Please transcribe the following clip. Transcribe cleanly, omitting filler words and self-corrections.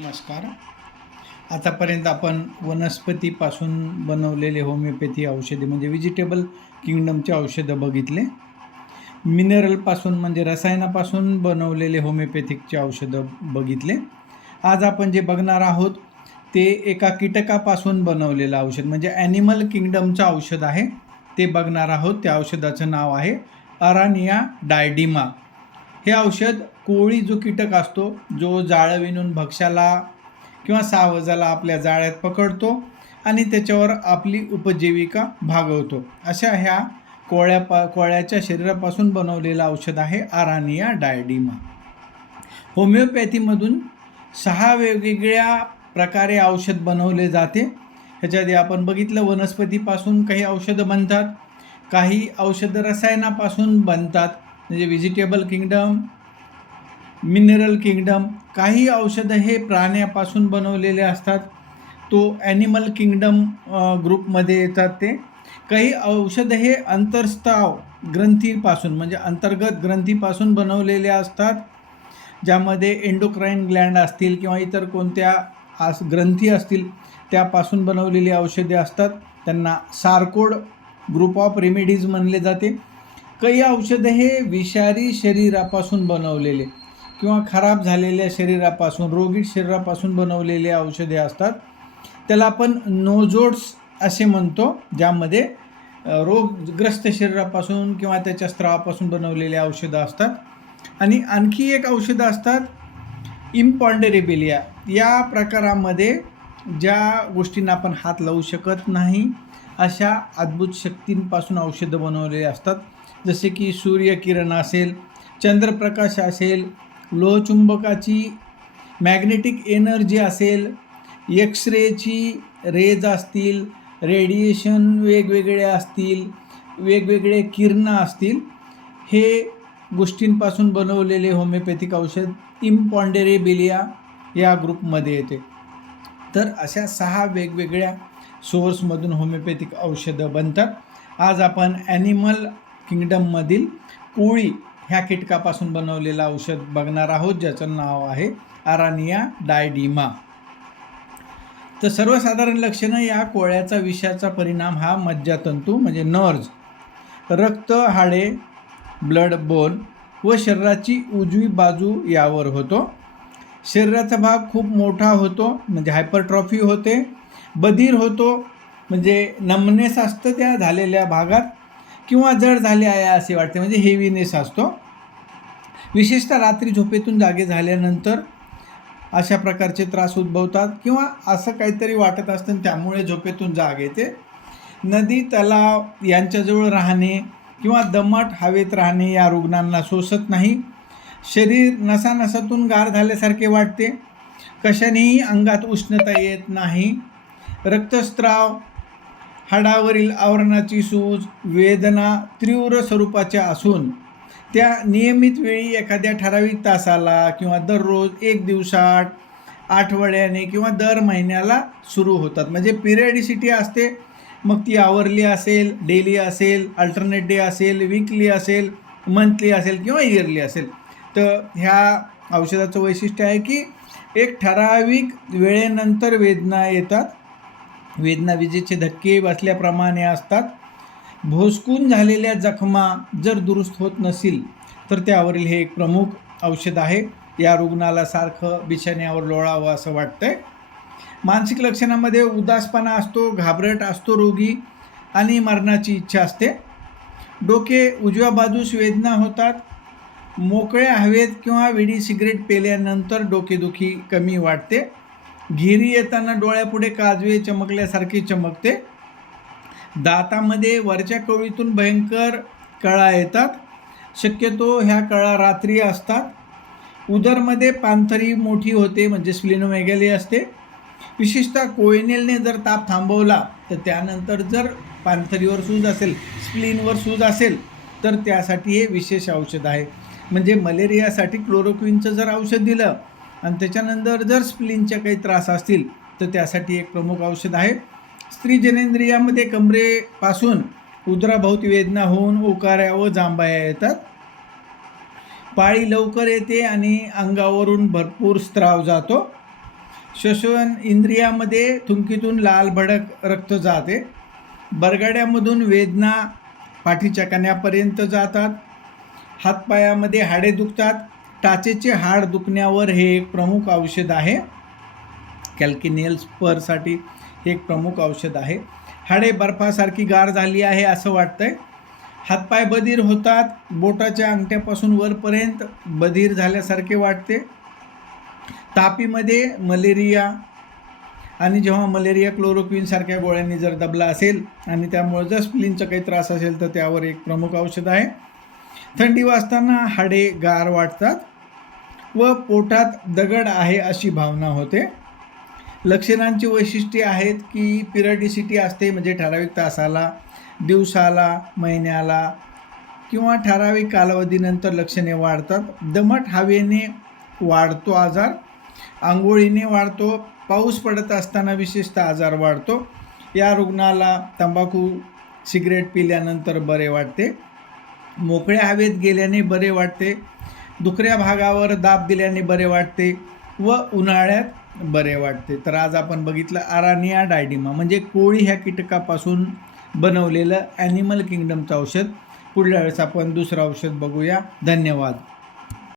नमस्कार. आतापर्यंत आपण वनस्पतीपासून बनवलेले होमिओपॅथी औषधे म्हणजे व्हेजिटेबल किंगडमचे औषधं बघितले. मिनरलपासून म्हणजे रसायनापासून बनवलेले होमिओपॅथिकचे औषधं बघितले. आज आपण जे बघणार आहोत ते एका कीटकापासून बनवलेलं औषध म्हणजे ॲनिमल किंगडमचं औषध आहे ते बघणार आहोत. त्या औषधाचं नाव आहे अरानिया डायडिमा. हे औषध कोळी जो कीटक असतो जो जाळं विणून भक्ष्याला किंवा सावजाला आपल्या जाळ्यात पकडतो आणि त्याच्यावर आपली उपजीविका भागवतो, अशा ह्या कोळ्याच्या शरीरापासून बनवलेलं औषध आहे अरानिया डायडिमा. होमिओपॅथीमधून 6 वेगवेगळ्या प्रकारे औषध बनवले जाते. ह्याच्याआधी आपण बघितलं वनस्पतीपासून काही औषधं बनतात, काही औषधं रसायनापासून बनतात म्हणजे व्हेजिटेबल किंगडम, मिनरल किंगडम. काही औषधं हे प्राण्यापासून बनवलेले असतात, तो ॲनिमल किंगडम ग्रुपमध्ये येतात. ते काही औषधं हे अंतर्स्त्राव ग्रंथीपासून म्हणजे अंतर्गत ग्रंथीपासून बनवलेले असतात, ज्यामध्ये एंडोक्राईन ग्लँड असतील किंवा इतर कोणत्या ग्रंथी असतील त्यापासून बनवलेली औषधे असतात. त्यांना सारकोड ग्रुप ऑफ रेमेडीज म्हणले जाते. काही औषधं हे विषारी शरीरापासून बनवलेले किंवा खराब झालेल्या शरीरापासून, रोगीट शरीरापासून बनवलेले औषधे असतात. त्याला आपण नोझोड्स असे म्हणतो, ज्यामध्ये रोगग्रस्त शरीरापासून किंवा त्याच्या स्त्रावापासून बनवलेले औषधं असतात. आणि आणखी एक औषधं असतात इम्पॉन्डेरेबिलिया. या प्रकारामध्ये ज्या गोष्टींना आपण हात लावू शकत नाही अशा अद्भुत शक्तींपासून औषधं बनवलेली असतात, जसे की सूर्यकिरण असेल, चंद्रप्रकाश असेल, लोहचुंबकाची मॅग्नेटिक एनर्जी असेल, एक्सरेची रेज असतील, रेडिएशन वेगवेगळे असतील, वेगवेगळे किरणं असतील, हे गोष्टींपासून बनवलेले होमिओपॅथिक औषध इम्पॉन्डेरेबिलिया या ग्रुपमध्ये येते. तर अशा 6 वेगवेगळ्या सोर्समधून होमिओपॅथिक औषधं बनतात. आज आपण ॲनिमल किंगडममधील कोळी ह्या कीटकापासून बनवलेलं औषध बघणार आहोत, ज्याचं नाव आहे अरानिया डायडिमा. तर सर्वसाधारण लक्षणं या कोळ्याचा विषाचा परिणाम हा मज्जातंतू म्हणजे नर्व्ज, रक्त, हाडे, ब्लड बोन व शरीराची उजवी बाजू यावर होतो. शरीराचा भाग खूप मोठा होतो म्हणजे हायपरट्रॉफी होते, बधीर होतो म्हणजे नमनेस असतं त्या झालेल्या भागात, किंवा जड झाले आहे असे वाटते म्हणजे हेवीनेस असतो. विशेषतः रात्री झोपेतून जागे झाल्यानंतर अशा प्रकारचे त्रास उद्भवतात किंवा असं काहीतरी वाटत असतं त्यामुळे झोपेतून जाग येते. नदी, तलाव यांच्याजवळ राहणे किंवा दमट हवेत राहणे या रुग्णांना सोसत नाही. शरीर नसानसातून गार झाल्यासारखे वाटते. कशानेही अंगात उष्णता येत नाही. रक्तस्राव, हाडावरील आवरणाची सूज, वेदना तीव्र स्वरूपाच्या असून त्या नियमित वेळी एखाद्या ठराविक तासाला किंवा दररोज, एक दिवसाआड, आठवड्याने किंवा दर महिन्याला सुरू होतात. म्हणजे पिरियडिसिटी असते, मग ती आवरली असेल, डेली असेल, अल्टरनेट डे असेल, वीकली असेल, मंथली असेल किंवा इयरली असेल. तर ह्या औषधाचं वैशिष्ट्य आहे की एक ठराविक वेळेनंतर वेदना येतात. वेदना विजेचे धक्के बसल्याप्रमाणे असतात. भोसकून झालेल्या जखमा जर दुरुस्त होत नसेल तर त्यावरील हे एक प्रमुख औषध आहे. या रुग्णाला सारखं बिछाण्यावर लोळावं असं वाटतंय. मानसिक लक्षणामध्ये उदासपणा असतो, घाबरट असतो रोगी आणि मरणाची इच्छा असते. डोके उजव्या बाजूस वेदना होतात. मोकळ्या हवेत किंवा विडी सिगरेट पेल्यानंतर डोकेदुखी कमी वाटते. घेरी येताना डोळ्यापुढे काजवे चमकल्यासारखे चमकते. दातामध्ये वरच्या कवळीतून भयंकर कळा येतात. शक्यतो ह्या कळा रात्री असतात. उदरमध्ये पाणथरी मोठी होते म्हणजे स्प्लिनोमेगॅली असते. विशेषतः कोयनेलने जर ताप थांबवला तर त्यानंतर जर पाणथरीवर सूज असेल, स्प्लिनवर सूज असेल तर त्यासाठी हे विशेष औषध आहे. म्हणजे मलेरियासाठी क्लोरोक्विनचं जर औषध दिलं आणि त्याच्यानंतर जर स्प्लिनच्या काही त्रास असतील तर त्यासाठी एक प्रमुख औषध आहे. स्त्री जनेंद्रियामध्ये कमरेपासून उदराभोवती वेदना होऊन ओकाऱ्या व जांभया येतात. पाळी लवकर येते आणि अंगावरून भरपूर स्त्राव जातो. श्वसन इंद्रियामध्ये थुंकीतून लाल भडक रक्त जाते. बरगाड्यामधून वेदना पाठीच्या कण्यापर्यंत जातात. हातपायामध्ये हाडे दुखतात. टाचेचे हाड दुखण्यावर हे एक प्रमुख औषध आहे. कॅल्किनियल स्परसाठी हे एक प्रमुख औषध आहे. हाडे बर्फासारखी गार झाली आहे असं वाटतंय. हातपाय बधीर होतात. बोटाच्या अंगठ्यापासून वरपर्यंत बधीर झाल्यासारखे वाटते. तापीमध्ये मलेरिया आणि जेव्हा मलेरिया क्लोरोक्विनसारख्या गोळ्यांनी जर दबला असेल आणि त्यामुळे जर स्प्लीनचा काही त्रास असेल तर त्यावर एक प्रमुख औषध आहे. थंडी वाजताना हाडे गार वाटतात व पोटात दगड आहे अशी भावना होते. लक्षणांची वैशिष्ट्ये आहेत की पिरियडिसिटी असते, म्हणजे ठराविक तासाला, दिवसाला, महिन्याला किंवा ठराविक कालावधीनंतर लक्षणे वाढतात. दमट हवेने वाढतो आजार, आंघोळीने वाढतो, पाऊस पडत असताना विशेषतः आजार वाढतो. या रुग्णाला तंबाखू सिगरेट पिल्यानंतर बरे वाटते. मोकळ्या हवेत गेल्याने बरे वाटते. दुखऱ्या भागावर दाब दिल्याने बरे वाटते व उन्हाळ्यात बरे वाटते. तर आज आपण बघितलं आरानिया डायडिमा म्हणजे कोळी ह्या कीटकापासून बनवलेलं ॲनिमल किंगडमचं औषध. पुढल्या वेळेस आपण दुसरं औषध बघूया. धन्यवाद.